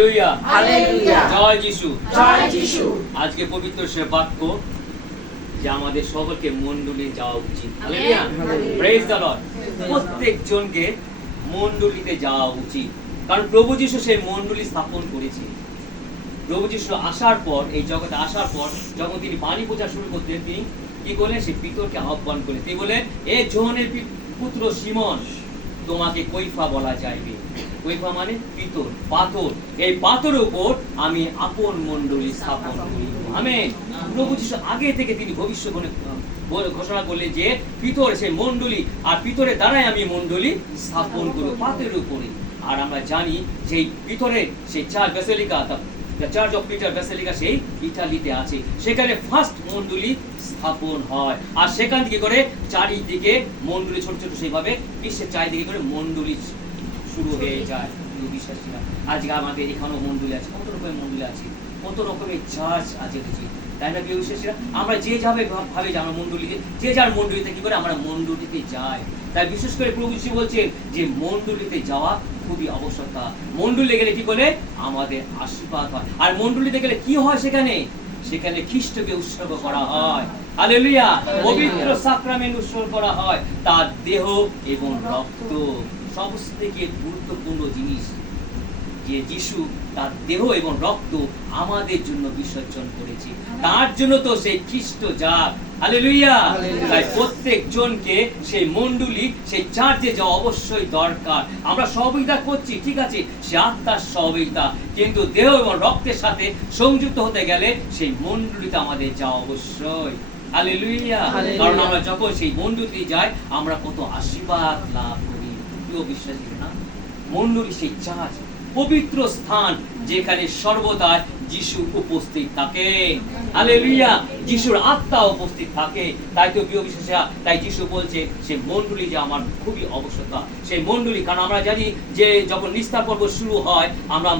Hallelujah, hallelujah, জয় যিশু। জয় যিশু। আজকে পবিত্র সে বাক্য যে আমাদের সকলকে মণ্ডলী যাওয়া উচিত। Hallelujah, hallelujah. Praise the lord. প্রত্যেকজনকে মণ্ডলীতে যাওয়া উচিত, কারণ প্রভু যিশু সেই মণ্ডলী স্থাপন করেছে। প্রভু যিশু আসার পর, এই জগতে আসার পর যখন তিনি বাণী প্রচার শুরু করতেন, তিনি কি করলেন? সেই পিতরকে আহ্বান করলেন। তিনি বলেন, এ যোহনের পুত্র সিমন, তোমাকে কৈফা বলা যাইবে। কৈফা মানে পিতর, পাথর। এই পাথরের উপর আমি আপন মণ্ডলী স্থাপন করিব। আমেন। প্রভু যিশু আগে থেকে তিনি ভবিষ্যৎবাণী ঘোষণা করলেন যে পিতর সেই মণ্ডলী, আর পিতরের দ্বারাই আমি মণ্ডলী স্থাপন করব পাথরের উপরে। আর আমরা জানি যে পিতরের সেই church basilica, the church of Peter basilica সেই ইটালিতে আছে। সেখানে ফার্স্ট মণ্ডলী স্থাপন হয়, আর সেখান থেকে করে চারিদিকে মণ্ডলী ছোট ছোট সেইভাবে বিশ্বের চারিদিকে করে মণ্ডলী শুরু হয়ে যায়। বিশ্বাসীরা, আজকে আমাদের এখানেও মণ্ডলী আছে, কত রকমের মণ্ডলী আছে, কত রকমের চার্চ আছে বুঝি, তাই না? বিশ্বাসীরা, আমরা যে যাবে ভাবে যে আমরা মণ্ডলীতে, যে যার মণ্ডলীতে কি করে আমরা মণ্ডলীতে যাই। তাই বিশেষ করে প্রভু যিশু বলছেন যে মণ্ডলীতে যাওয়া খুবই আবশ্যকতা। মণ্ডলী গেলে কি করে? আমাদের আশীর্বাদ হয়। আর মণ্ডলীতে গেলে কি হয়? সেখানে সেখানে খ্রিস্টকে উৎসর্গ করা হয়। হালেলুয়া, পবিত্র সাক্রামেন্ট উৎসর্গ করা হয়, তার দেহ এবং রক্ত। সবচেয়ে থেকে গুরুত্বপূর্ণ জিনিস যে যিশু তার দেহ এবং রক্ত আমাদের জন্য বিসর্জন করেছে, তার জন্য তো সেই খ্রিস্ট জাত। হালেলুয়া। তাই প্রত্যেক জনকে সেই মণ্ডলী, সেই চার্চে যাওয়া অবশ্যই দরকার। আমরা সহযোগিতা করছি, ঠিক আছে, সে আত্মার সহযোগিতা, কিন্তু দেহ এবং রক্তের সাথে সংযুক্ত হতে গেলে সেই মণ্ডলীতে আমাদের যাওয়া অবশ্যই। হালেলুয়া। কারণ আমরা যখন সেই মণ্ডলীতে যাই, আমরা কত আশীর্বাদ লাভ করি। প্রিয় বিশ্বাসী না, মণ্ডলী সেই চার্চ, পবিত্র স্থান, যেখানে সর্বদা যিশু উপস্থিত থাকে। হালেলুয়া, যিশুর আত্মা উপস্থিত থাকে। তাই তো প্রিয় বিশ্বাসীরা, তাই যিশু বলছে সেই মণ্ডলী যে আমার খুবই আবশ্যকতা। সেই মণ্ডলী, কারণ আমরা জানি যে যখন নিস্তার পর্ব শুরু হয়, আমরা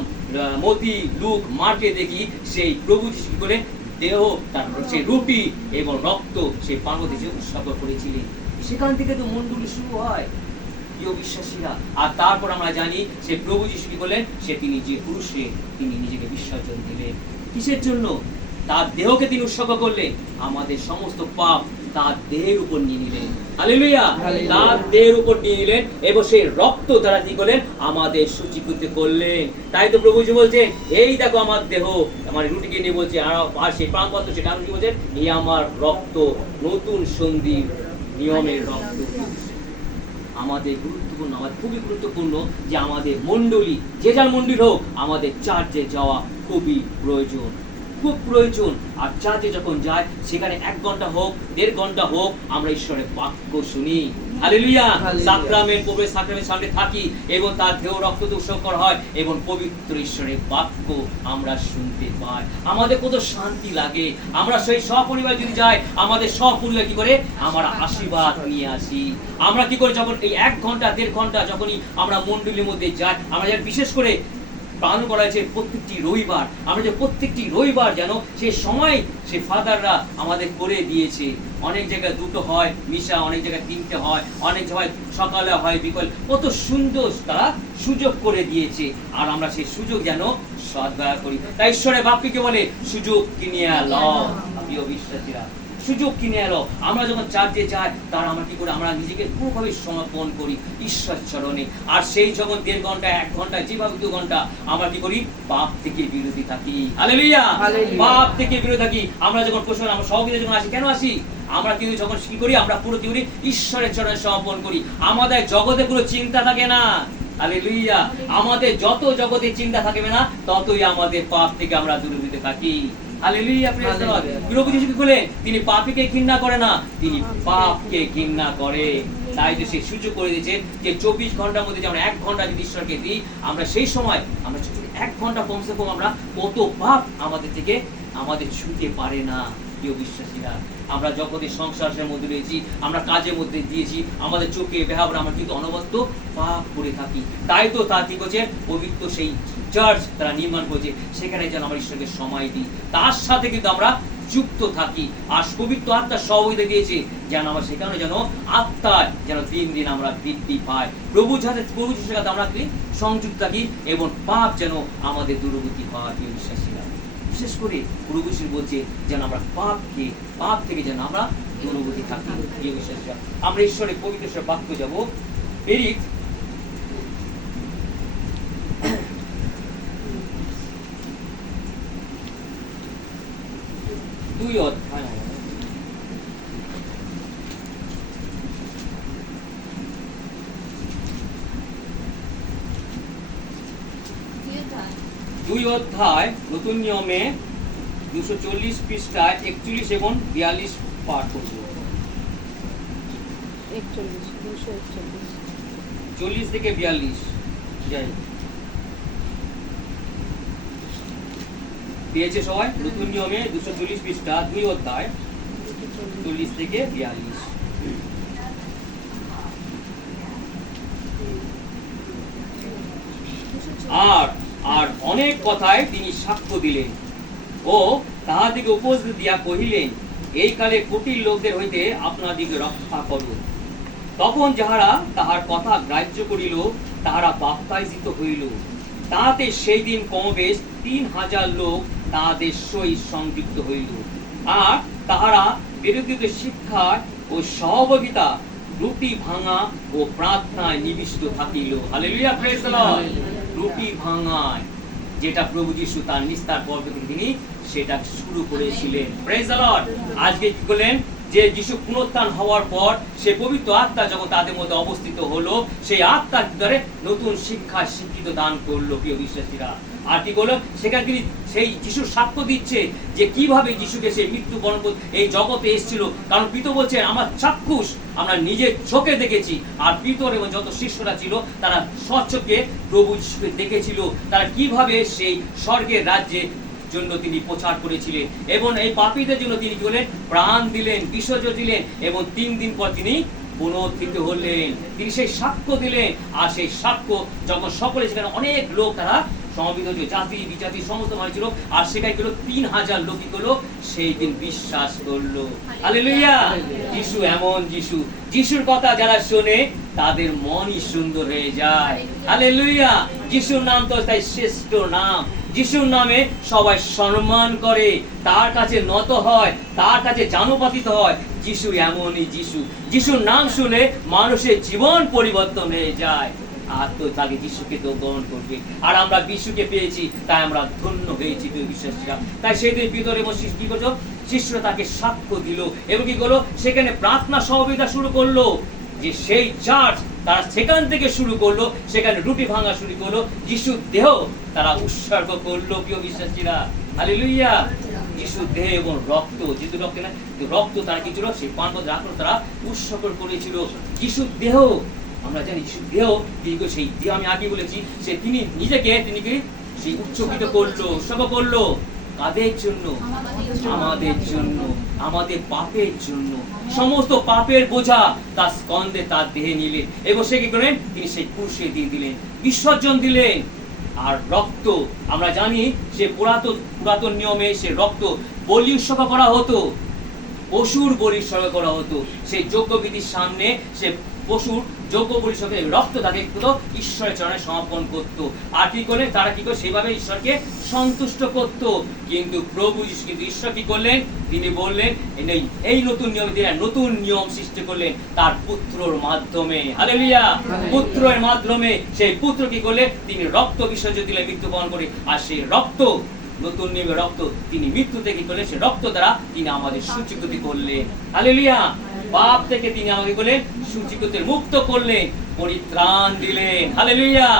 মতি, লুক, মার্কে দেখি সেই প্রভু যিশু করে দেহ, তার সেই রুটি এবং রক্ত সেই পার্বতী যে উৎসর্গ করেছিলেন। সেখান থেকে তো মণ্ডলী শুরু হয় প্রিয় বিশ্বাসীরা। আর তারপর আমরা জানি সে প্রভু যিশু কি বলেন, সে তিনি যে পুরুষে তিনি নিজেকে বিসর্জন দিলেন। কিসের জন্য? তার দেহকে তিনি উৎসর্গ করলেন, আমাদের সমস্ত পাপ তার দেহের উপর নিয়ে নিলেন। হালেলুয়া, তার দেহের উপর নিয়ে নিলেন এবং সেই রক্ত দ্বারা কি করলেন? আমাদের সূচীকৃত করলেন। তাই তো প্রভু যিশু বলছেন, এই দেখো আমার দেহ, আমার রুটিকে নিয়ে বলছে, আর সেই প্রাণপত্র সেটা কি বলছেন, এই আমার রক্ত, নতুন সন্ধির নিয়মের রক্ত। আমাদের গুরুত্বপূর্ণ, আমাদের খুবই গুরুত্বপূর্ণ যে আমাদের মণ্ডলী, যে যার মণ্ডলী হোক, আমাদের চার্চে যাওয়া খুবই প্রয়োজন, খুব প্রয়োজন। আর চার্চে যখন যায়, সেখানে 1 ঘন্টা হোক, 1.5 ঘন্টা হোক, আমরা ঈশ্বরের বাক্য শুনি। হালেলুয়া, সাক্রামেন্ট, প্রভু সাক্রামেন্ট সামনে থাকি এবং তার দেহ রক্ত উৎসর্গ করা হয় এবং পবিত্র ঈশ্বরের বাক্য আমরা শুনতে পাই। আমাদের কত শান্তি লাগে। আমরা সেই সপরিবার যদি যাই, আমাদের সপরিবার কি করে আমরা আশীর্বাদ নিয়ে আসি। আমরা কি করে যখন এই 1 ঘন্টা 1.5 ঘন্টা যখনই আমরা মণ্ডলীর মধ্যে যাই, আমরা বিশেষ করে পালন করা হয়েছে প্রত্যেকটি রবিবার। আমরা যে প্রত্যেকটি রবিবার যেন সেই সময় সেই ফাদাররা আমাদের করে দিয়েছে। অনেক জায়গায় 2টো হয় মিশা, অনেক জায়গায় 3টে হয়, অনেক জায়গায় সকালে হয়, বিকাল, কত সুন্দর তারা সুযোগ করে দিয়েছে। আর আমরা সেই সুযোগ যেন সদ্ব্যবহার করি। তাই ঈশ্বরের বাক্যকে বলে সুযোগ কিনিয়া লও। প্রিয় বিশ্বাসীরা, সুযোগ কিনে এলো। আমরা যখন চার্চে যাই, তার আমরা কি করি? আমরা নিজেকে পুরোভাবে সমর্পণ করি ঈশ্বর চরণে। আর সেই যখন 1.5 ঘন্টা 1 ঘন্টা যেভাবে 2 ঘন্টা আমরা কি করি? পাপ থেকে বিরতি থাকি। হালেলুয়া, পাপ থেকে বিরতি থাকি। আমরা যখন প্রশ্ন, আমরা সহযোগিতা যখন আসি, কেন আসি? আমরা কিন্তু যখন কি করি? আমরা পুরো কি করি? ঈশ্বরের চরণে সমর্পণ করি। আমাদের জগতে কোনো চিন্তা থাকে না। হালেলুয়া, আমাদের যত জগতে চিন্তা থাকবে না, ততই আমাদের পাপ থেকে আমরা দূরে থাকি। Hallelujah, praise the lord. প্রভু যিশু কি বলেন? তিনি পাপীকে ঘৃণা করে না, তিনি পাপকে ঘৃণা করে। তাই তো সে সুযোগ করে দিয়েছে যে 24 ঘন্টার মধ্যে যে আমরা 1 ঘন্টা যদি ঈশ্বরকে দিই, আমরা সেই সময় আমরা 1 ঘন্টা কমসে কম আমরা কত পাপ আমাদের থেকে আমাদের ছুঁতে পারে না। প্রিয় বিশ্বাসীরা। আমরা জগতের সংসারের মধ্যে রয়েছি, আমরা কাজের মধ্যে দিয়েছি, আমাদের চোখে ব্যবহার আমরা কিন্তু অনবদ্য পাপ করে থাকি। তাই তো তার কি করছে, পবিত্র সেই চার্চ তারা নির্মাণ করছে, সেখানে যেন আমরা ঈশ্বরকে সময় দিই, তার সাথে কিন্তু আমরা যুক্ত থাকি। আর পবিত্র আত্মা সহযোগিতা দিয়েছে যেন আমরা সেখানে যেন আত্মায় যেন দিন দিন আমরা বৃদ্ধি পাই, প্রভুর সাথে আমরা কি সংযুক্ত থাকি এবং পাপ যেন আমাদের দূরবর্তী হয়। প্রিয় বিশ্বাসীরা, বিশেষ করে প্রভু যিশু বলছে যেন আমরা পাপ থেকে যেন আমরা দূরবর্তী থাকি। প্রিয় বিশ্বাসীরা, আমরা ঈশ্বরের পবিত্র বাক্য যাব প্রেরিত 2 অধ্যায়। নতুন নিয়মে 240 পৃষ্ঠায় 41 এবং 42 পাঠ করব। 40 থেকে 42 যাই পেয়েছে সবাই? নতুন নিয়মে 240 পৃষ্ঠা 2 অধ্যায় 40 থেকে 42। আর অনেক কথায় তিনি সাক্ষ্য দিলেন ও তাহাদিকে উপদেশ দিয়া কহিলেন, এই কালে কুটির লোকদের হইতে আপনাদিকে রক্ষা করুন। তখন যাহারা তাহার কথা গ্রাহ্য করিল তাহারা বাপ্তাইজিত হইল। তাহাতে সেই দিন কমবেশ 3000 লোক তাহাদের সহিত সংযুক্ত হইল। আর তাহারা বিরোধীত শিক্ষা ও সহযোগিতা, রুটি ভাঙা ও প্রার্থনায় নিবিষ্ট থাকিল। Hallelujah, praise the lord. রুটি ভাঙায়, যেটা প্রভু যিশু তার নিস্তার পর্ব থেকে তিনি সেটা শুরু করেছিলেন। Praise the lord. আজকে কি করলেন, যে যিশু পুনরুত্থান হওয়ার পর সে পবিত্র আত্মা যখন তাদের মধ্যে অবস্থিত হলো, সেই আত্মার ভিতরে নতুন শিক্ষা শিক্ষিত দান করলো। প্রিয় বিশ্বাসীরা, আর কি করলো, সেখানে তিনি সেই যিশুর সাক্ষ্য দিচ্ছে যে কিভাবে যিশুকে সেই মৃত্যুবরণ এই জগতে এসেছিল। কারণ পিতর বলছেন, আমার চাক্ষুষ আমরা নিজের চোখে দেখেছি। আর পিতর এবং যত শিষ্যরা ছিল তারা স্বচক্ষে প্রভু যিশুকে দেখেছিল, তারা কিভাবে সেই স্বর্গের রাজ্যে জন্য তিনি প্রচার করেছিলেন এবং এই পাপীদের জন্য তিনি কি করলেন, প্রাণ দিলেন, বিসর্জন দিলেন এবং 3 দিন পর তিনি পুনরুত্থিত হলেন। তিনি সেই সাক্ষ্য দিলেন। আর সেই সাক্ষ্য যখন সকলে সেখানে অনেক লোক তারা সমবেত হয়েছিল, জাতি বিজাতি সমস্ত মানুষ ছিল। আর সেখানে গেল 3000 লোকই করলো সেই দিন বিশ্বাস করলো। হালেলুয়া। যিশু এমন যিশুর কথা যারা শোনে তাদের মনই সুন্দর হয়ে যায়। হালেলুয়া। যিশুর নাম তো তাই শ্রেষ্ঠ নাম। যিশুর নামে সবাই সম্মান করে, তার কাছে নত হয়, তার কাছে জানুপাতিত হয়। যিশু এমনই যিশুর নাম শুনে মানুষের জীবন পরিবর্তন হয়ে যায়। আর তো তাকে যিশুকে তো গ্রহণ করবে। আর আমরা যিশুকে পেয়েছি, তাই আমরা ধন্য হয়েছি। বিশ্বাসীরা, তাই সেই দিন পিতর এবং কি করলো, শিষ্যরা তাকে সাক্ষ্য দিল এবং কি করলো, সেখানে প্রার্থনা সহযোগিতা শুরু করলো। যে সেই চার্চ তারা সেখান থেকে শুরু করলো, সেখানে রুটি ভাঙা শুরু করলো, যিশুর দেহ তারা উৎসর্গ করলো। প্রিয় বিশ্বাসীরা, হালেলুয়া। যিশুর দেহ এবং রক্ত, যেহেতু রক্ত না, রক্ত তারা কি ছিল, সেই পান পত্র রাখলো, তারা উৎসর্গ করেছিল। যিশুর দেহ আমরা জানি, যিশুর দেহ তিনি সেই দেহ আমি আগে বলেছি, সে তিনি নিজেকে তিনি কি সেই উৎসর্গিত করলো, উৎসর্গ করলো। কাদের জন্য? আমাদের জন্য, আমাদের পাপের জন্য। সমস্ত পাপের বোঝা তার স্কন্ধে তার দেহে নিলেন এবং সে কি করেন, তিনি সেই ক্রুশে দিয়ে দিলেন, বিসর্জন দিলেন। আর রক্ত আমরা জানি, সে পুরাতন নিয়মে সে রক্ত বলি উৎসর্গ করা হতো, পশুর বলি উৎসর্গ করা হতো। সেই যজ্ঞবিধির সামনে সে পশুর যোগ্য পরিষদে রক্ত তাকে ঈশ্বরের চরণে সমর্পণ করত। আর কি করলেন, তারা কি করে সেভাবে ঈশ্বরকে সন্তুষ্ট করত। কিন্তু প্রভু যিশু, কিন্তু ঈশ্বর কি করলেন, তিনি বললেন এই নতুন নিয়মে তিনি নতুন নিয়ম সৃষ্টি করলেন তার পুত্রর মাধ্যমে। হালেলুয়া। পুত্রের মাধ্যমে সেই পুত্র কি করলেন, তিনি রক্ত বিসর্জন দিলেন মৃত্যুবরণ করে। আর সেই রক্ত, নতুন নিয়মের রক্ত, তিনি মৃত্যু থেকে করলেন, সেই রক্ত দ্বারা তিনি আমাদের সূচীকৃত করলেন। হালেলুয়া। পাপ থেকে তিনি আমাকে করলেন সূচীকৃত, মুক্ত করলেন, পরিত্রাণ দিলেন। হালেলুয়া।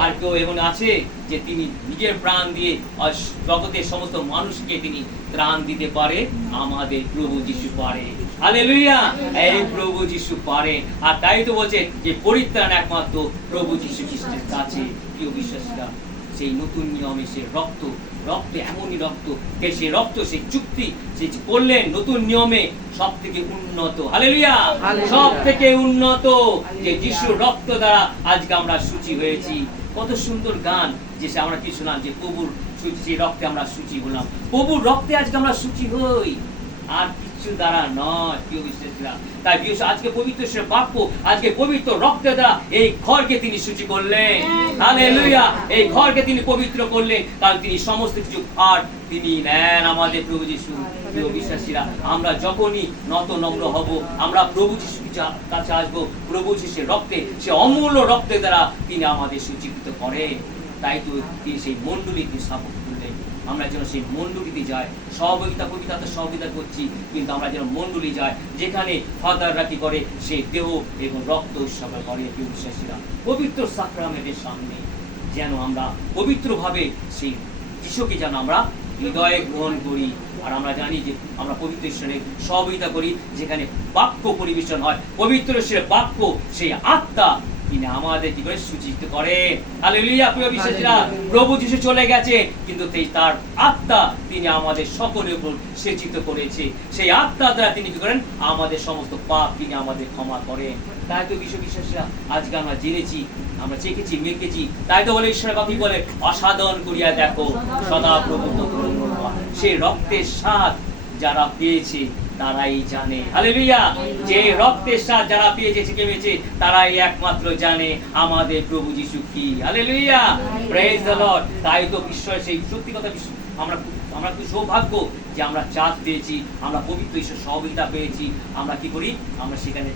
আর কেউ এমন আছে যে তিনি নিজের প্রাণ দিয়ে জগতের সমস্ত মানুষকে তিনি ত্রাণ দিতে পারে? আমাদের প্রভু যিশু পারে। হালেলুয়া। এই প্রভু যিশু পারে। আর তাই তো বলছে যে পরিত্রাণ একমাত্র প্রভু যিশু খ্রিস্টের কাছে। প্রিয় বিশ্বাসীরা, সেই নতুন নিয়মে সে রক্ত এমনই রক্ত, সে রক্ত সেই চুক্তি সে করলেন নতুন নিয়মে সব থেকে উন্নত, হালেলুয়া, সব থেকে উন্নত, যে যিশুর রক্ত দ্বারা আজকে আমরা শুচি হয়েছি। কত সুন্দর গান যে আমরা কি শুনলাম, যে প্রভুর সেই রক্তে আমরা শুচি হলাম, প্রভুর রক্তে আজকে আমরা শুচি হই, আর কিছু দ্বারা নয়, প্রিয় বিশ্বাসীরা। তাই আজকে পবিত্র সে বাক্য, আজকে পবিত্র রক্তের দ্বারা এই ঘরকে তিনি শুচি করলেন, হালেলুয়া, এই ঘরকে তিনি পবিত্র করলেন, কারণ তিনি সমস্ত কিছু ভার তিনি নেন আমাদের প্রভু যিশু। প্রিয় বিশ্বাসীরা, আমরা যখনই নত নম্র হব, আমরা প্রভু যিশুর কাছে আসবো, প্রভু যিশুর রক্তে, সে অমূল্য রক্তের দ্বারা তিনি আমাদের সূচীকৃত করেন। তাই তো তিনি সেই মণ্ডলীকে স্থাপন করলেন, আমরা যেন সেই মণ্ডলীতে যাই। সহযোগিতা করছি, কিন্তু আমরা যেন মণ্ডলী যাই, যেখানে ফাদাররা কি করে, সেই দেহ এবং রক্ত উৎসর্গ করে। প্রিয় বিশ্বাসীরা, পবিত্র সাক্রামেন্টের সামনে যেন আমরা পবিত্রভাবে সেই যিশুকে যেন আমরা হৃদয়ে গ্রহণ করি। আর আমরা জানি যে আমরা পবিত্র ঈশ্বরের সহযোগিতা করি, যেখানে বাক্য পরিবেশন হয়, পবিত্র ঈশ্বরের বাক্য, সেই আত্মা তিনি আমাদের কি করে সূচিত করেন। হালেলুয়া, প্রিয় বিশ্বাসীরা, প্রভু যিশু চলে গেছে, কিন্তু তার আত্মা তিনি আমাদের সকলের উপর সেচিত করেছে। সেই আত্মা দ্বারা তিনি কি করেন, আমাদের সমস্ত পাপ তিনি আমাদের ক্ষমা করেন। তাই তো বিশ্ব বিশ্বাসীরা, আজকে আমরা জেনেছি, আমরা চেখেছি, মেখেছি, তাই তো বলে ঈশ্বরের বাকি বলে, অসাধন করিয়া দেখো সদা প্রভু সেই রক্তের স্বাদ যারা পেয়েছে তারাই জানে। হালেলুয়া, যে রক্তের স্বাদ যারা পেয়েছে, পেয়েছে, তারাই একমাত্র জানে আমাদের প্রভু যিশু কি। Hallelujah, praise the lord. তাই তো ঈশ্বরের সেই সত্যি কথা, আমরা কি সৌভাগ্য যে আমরা চাঁদ পেয়েছি, আমরা পবিত্র ঈশ্বর সহযোগিতা পেয়েছি। আমরা কি করি, আমরা সেখানে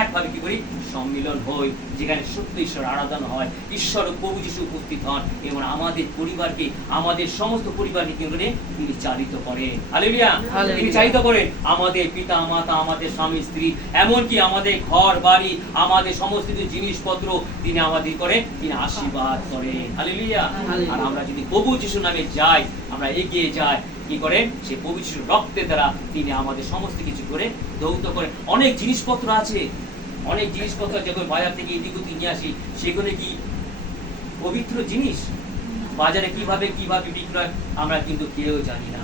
একভাবে কি করি, সম্মিলন হই, যেখানে সত্য ঈশ্বর আরাধনা হয়, ঈশ্বর ও প্রভু যিশু উপস্থিত হন, এবং আমাদের পরিবারকে, আমাদের সমস্ত পরিবারকে কি করে তিনি চালিত করেন। হালেলুয়া, তিনি চালিত করেন আমাদের পিতা মাতা, আমাদের স্বামী স্ত্রী, এমনকি আমাদের ঘর বাড়ি, আমাদের সমস্ত কিছু জিনিসপত্র তিনি আমাদের করে, তিনি আশীর্বাদ করেন। হালেলুয়া। আর আমরা যদি প্রভু যিশু নামে যাই, আমরা এগিয়ে যাই, কি করেন, সে পবিত্র রক্তের দ্বারা তিনি আমাদের সমস্ত কিছু করে ধৌত করেন। অনেক জিনিসপত্র আছে, অনেক জিনিসপত্র যখন বাজার থেকে এদিক ওদিক নিয়ে আসি, সেগুলো কি পবিত্র জিনিস? বাজারে কিভাবে বিক্রয় আমরা কিন্তু কেউ জানি না।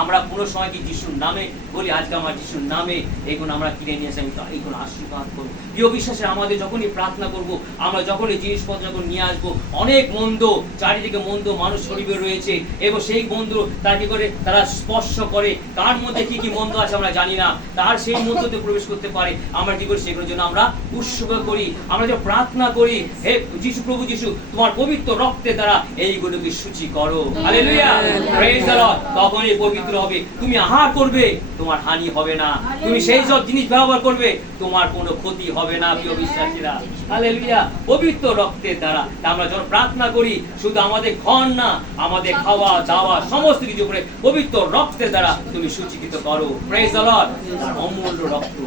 আমরা কোনো সময় কি যিশুর নামে বলি, আজকে আমার যিশুর নামে এগুলো আমরা কিনে নিয়ে আসি, আমি এইগুলো আশীর্বাদ করবো। প্রিয় বিশ্বাসে, আমাদের যখনই প্রার্থনা করব, আমরা যখনই জিনিসপত্র যখন নিয়ে আসবো, অনেক মন্দ, চারিদিকে মন্দ মানুষ শরীরে রয়েছে, এবং সেই মন্দ তারা কি করে, তারা স্পর্শ করে, কার মধ্যে কি কি মন্দ আছে আমরা জানি না, তার সেই মন্দতে প্রবেশ করতে পারে। আমরা কি করি, সেগুলোর জন্য আমরা উৎসর্গ করি, আমরা যে প্রার্থনা করি, হে যিশু, প্রভু যিশু, তোমার পবিত্র রক্তের দ্বারা এইগুলোকে সূচি করো। Hallelujah, praise the lord. তখনই পবিত্র হবে, তুমি আহার করবে, তোমার হানি হবে না, তুমি সেই সব জিনিস ব্যবহার করবে, তোমার কোনো ক্ষতি হবে না। প্রিয় বিশ্বাসীরা, হালেলুয়া, পবিত্র রক্তের দ্বারা আমরা যখন প্রার্থনা করি, শুধু আমাদের ঘর না, আমাদের খাওয়া দাওয়া সমস্ত কিছু করে পবিত্র রক্তের দ্বারা তুমি সূচীকৃত করো। Praise the lord. তার অমূল্য রক্ত,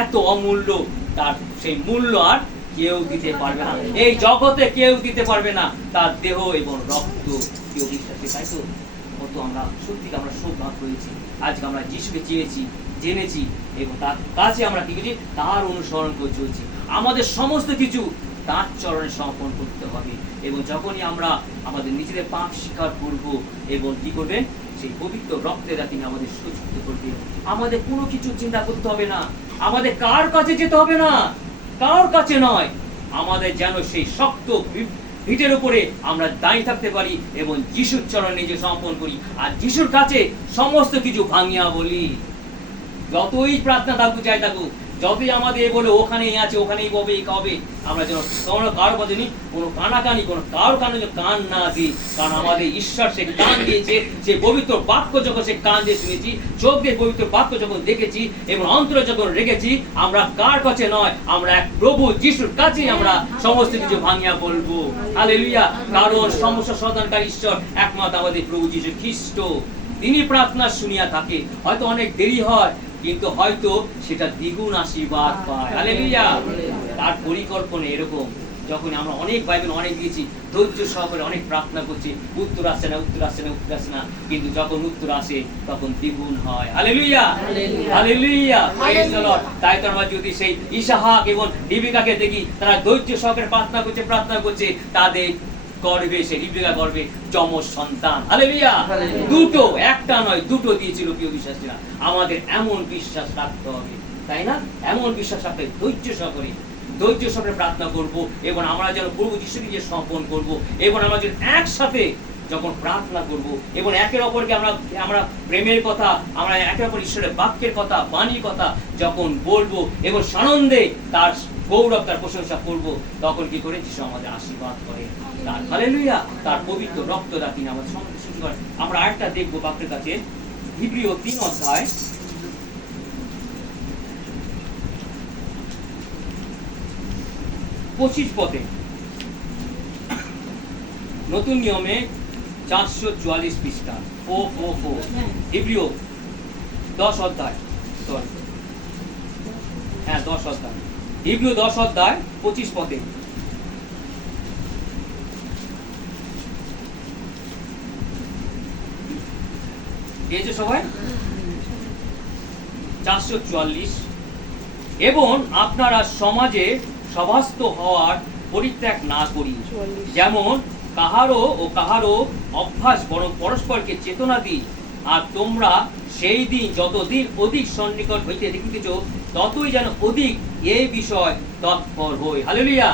এত অমূল্য, তার সেই মূল্য আর কেউ দিতে পারবে না, এই জগতে কেউ দিতে পারবে না, তার দেহ এবং রক্ত। প্রিয় বিশ্বাসী, তাই তো কত আমরা সত্যি আমরা সৌভাগ্য হয়েছি, আজকে আমরা যিশুকে জেনেছি, এবং তার কাছে আমরা কি করছি, তার অনুসরণ করে চলছি। আমাদের সমস্ত কিছু তার চরণে সমর্পণ করতে হবে, এবং যখনই আমরা আমাদের নিজেদের পাপ স্বীকার করব, এবং কি করবেন, সেই পবিত্র রক্তের দ্বারা তিনি আমাদের সুযুক্ত করবেন। আমাদের কোনো কিছু চিন্তা করতে হবে না, আমাদের কার কাছে যেতে হবে না, কার কাছে নয়, আমাদের যেন সেই শক্ত ভিটের উপরে আমরা দাঁড়িয়ে থাকতে পারি, এবং যিশুর চরণে নিজে সমর্পণ করি, আর যিশুর কাছে সমস্ত কিছু ভাঙিয়া বলি। যতই প্রার্থনা থাকুক, চাই থাকুক, যতই আমাদের বলে ওখানেই আছে, ওখানেই ববে, এই কবে, আমরা যেন কারো কথা নেই, কোনো কানাকানি, কোনো কারো কানে কান না দিই, কারণ আমাদের ঈশ্বর সে কান দিয়েছে, সে পবিত্র বাক্য যখন সে কান দিয়ে শুনেছি, চোখ দিয়ে পবিত্র বাক্য যখন দেখেছি, এবং অন্তরে যখন রেখেছি, আমরা কার কাছে নয়, আমরা এক প্রভু যিশুর কাছেই আমরা সমস্ত কিছু ভাঙিয়া বলবো। হালেলুয়া, কারণ সমস্যা সমাধানকারী ঈশ্বর একমাত্র আমাদের প্রভু যিশু খ্রিস্ট, তিনি প্রার্থনা শুনিয়া থাকে। হয়তো অনেক দেরি হয়, কিন্তু হয়তো সেটা দ্বিগুণ আশীর্বাদ পায়। হালেলুয়া। তার পরিকল্পনা এরকম, যখন আমরা অনেক বাইবেল অনেক দিয়েছি, ধৈর্য সহকারে অনেক প্রার্থনা করছি, উত্তর আসছে না, কিন্তু যখন উত্তর আসে তখন দ্বিগুণ হয়। Hallelujah, hallelujah, praise the lord. তাই তো আমরা যদি সেই ইসাহাক এবং রিবেকাকে দেখি, তারা ধৈর্য সহকারে প্রার্থনা করছে, তাদের গর্ভে সে রিবেকা গর্ভে যমজ সন্তান। হালেলুয়া। হালেলুয়া। দুটো, একটা নয় দুটো দিয়েছিল প্রিয় বিশ্বাসীরা। আমাদের এমন বিশ্বাস রাখতে হবে, তাই না? এমন বিশ্বাস রাখতে ধৈর্য সহকারে প্রার্থনা করব, এবং আমরা যেন প্রভু যিশুকে যে সমর্পণ করব, এবং আমরা যেন একসাথে যখন প্রার্থনা করব এবং একের অপরকে আমরা প্রেমের কথা, আমরা একের অপর ঈশ্বরের বাক্যের কথা, বাণীর কথা যখন বলবো এবং সানন্দে তার গৌরব, তার প্রশংসা করব, তখন কি করে যিশু আমাদের আশীর্বাদ করে, তার হালেলুয়া, তার পবিত্র রক্ত দ্বারা তিনি আমাদের সমস্ত সুস্থ করেন। আমরা আরেকটা দেখবো বাক্যের কাছে, হিব্রিয় 3 অধ্যায় 25 পদে, নতুন নিয়মে 444 পৃষ্ঠা, 444, হিব্রিয় 10 অধ্যায়, হ্যাঁ 10 অধ্যায়, হিব্রিয় 10 অধ্যায় 25 পদে। পেয়েছে সবাই? 444, এবং আপনারা সমাজে সভাস্থ হওয়ার পরিত্যাগ না করি, যেমন কাহারও অভ্যাস, বরং পরস্পরকে চেতনা দিই। আর তোমরা সেই দিন যতদিন অধিক সন্নিকট হইতে দেখিতেছ, ততই যেন অধিক এই বিষয় তৎপর হই। হালেলুয়া।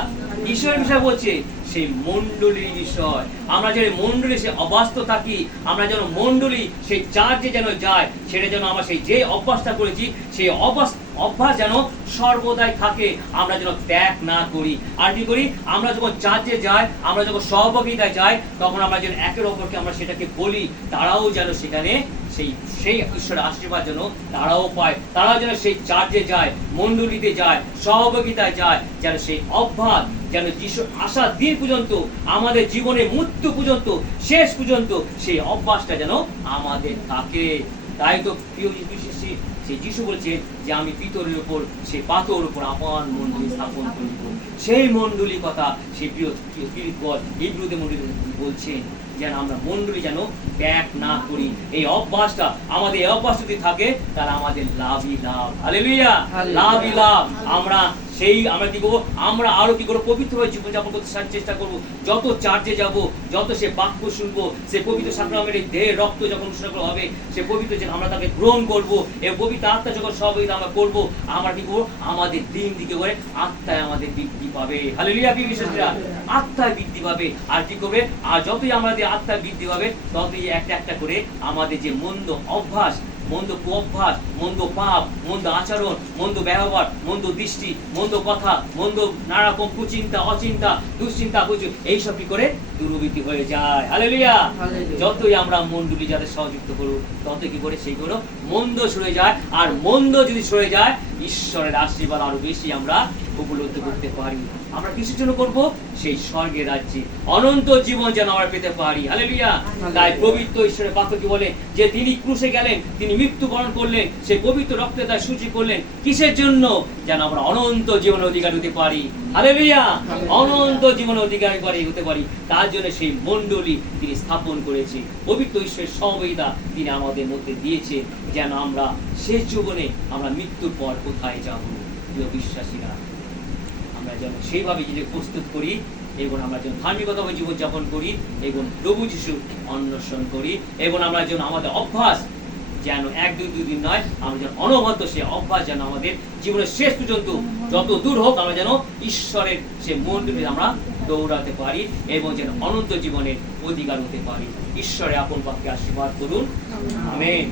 ঈশ্বরের বিষয় বলছে, সেই মণ্ডলীর বিষয়। আমরা যেন মণ্ডলী সে অবাস্ত থাকি, আমরা যেন মণ্ডলী সেই চার্চে যেন যায়, সেটা যেন আমরা সেই যে অভ্যাসটা করেছি সেই অভ্যাস যেন সর্বদাই থাকে, আমরা যেন ত্যাগ না করি। আর কি করি? আমরা যখন চার্চে যাই, আমরা যখন সহভাগিতায় যাই, তখন আমরা যেন একের অপরকে আমরা সেটাকে বলি, তারাও যেন সেখানে সেই ঈশ্বরের আশীর্বাদ যেন তারাও পায়, তারাও যেন সেই চার্চে যায়, মণ্ডলীতে যায়, সহভাগিতায় যায়, যেন সেই অভ্যাস যেন যিশু আসার দিন পর্যন্ত, আমাদের জীবনে মৃত্যু পর্যন্ত, শেষ পর্যন্ত সেই অভ্যাসটা যেন আমাদের থাকে। তাই তো প্রিয় বিশ্বাসী, সেই যিশু বলছে যে আমি পিতরের উপর, সেই পাথর উপর আপন মণ্ডলী স্থাপন করিব। সেই মণ্ডলীর কথা সেই প্রিয় হিব্রুতে মণ্ডলী বলছেন, যেন আমরা মণ্ডলী যেন ত্যাগ না করি। এই অভ্যাসটা আমাদের, এই অভ্যাস যদি থাকে তাহলে আমাদের লাভই লাভ। হালেলুয়া। লাভই লাভ। আমরা কি করবো? আমরা আরো কি করবো? পবিত্রভাবে জীবনযাপন করতে চেষ্টা করবো। যত চার্চে যাব, যত সে বাক্য শুনবো, সে পবিত্র সাক্রামেন্টের দেহ রক্ত যখন অনুষ্ঠান করা হবে, সে পবিত্র যেন আমরা তাকে গ্রহণ করবো, এবং পবিত্র আত্মা যখন সহযোগিতা আমরা করবো, আমরা কি করবো? আমাদের দিন দিকে করে আত্মায় আমাদের বৃদ্ধি পাবে। হালেলুয়া। প্রিয় বিশ্বাসীরা, আত্মায় বৃদ্ধি পাবে। আর কি করবে? আর যতই আমাদের আত্মায় বৃদ্ধি পাবে, ততই একটা একটা করে আমাদের যে মন্দ অভ্যাস, মন্দ কুঅভ্যাস, মন্দ পাপ, মন্দ আচরণ, মন্দ ব্যবহার, মন্দ দৃষ্টি, মন্দ কথা, মন্দ নানা রকম কুচিন্তা, অচিন্তা, দুশ্চিন্তা, এইসব কি করে দুর্বৃত্তি হয়ে যায়। হালেলুয়া। যতই আমরা মণ্ডলী যাদের সহযুক্ত করব, তত কি করে সেইগুলো মন্দ সরে যায়। আর মন্দ যদি সরে যায়, ঈশ্বরের আশীর্বাদ আরো বেশি আমরা উপলব্ধি করতে পারি। আমরা কিসের জন্য করব? সেই স্বর্গের রাজ্যে অনন্ত জীবন যেন আমরা পেতে পারি। হালেলুয়া। তাই পবিত্র ঈশ্বরের বাক্য কি বলে, যে তিনি ক্রুশে গেলেন, তিনি মৃত্যুবরণ করলেন, সেই পবিত্র রক্তে তার সূচি করলেন, কিসের জন্য? যেন আমরা অনন্ত জীবনের অধিকারী হতে পারি। হালেলুয়া। অনন্ত জীবনের অধিকারী হতে পারি। তার জন্য সেই মণ্ডলী তিনি স্থাপন করেছে। পবিত্র ঈশ্বরের সহযোগিতা তিনি আমাদের মধ্যে দিয়েছে, যেন আমরা শেষ জীবনে আমরা মৃত্যুর পর কোথায় যাব। প্রিয় বিশ্বাসীরা, আমরা যেন সেইভাবে নিজেকে প্রস্তুত করি, এবং আমরা যেন ধার্মিকতাভাবে জীবনযাপন করি, এবং প্রভু যিশু অন্বেষণ করি, এবং আমরা যেন আমাদের অভ্যাস যেন 1-2 দিন নয়, আমরা যেন অনবদ্য সে অভ্যাস যেন আমাদের জীবনের শেষ পর্যন্ত যত দূর হোক, আমরা যেন ঈশ্বরের সে মন্দিরে আমরা দৌড়াতে পারি, এবং যেন অনন্ত জীবনের অধিকার হতে পারি। ঈশ্বরের আপন বাক্যে আশীর্বাদ করুন। আমেন।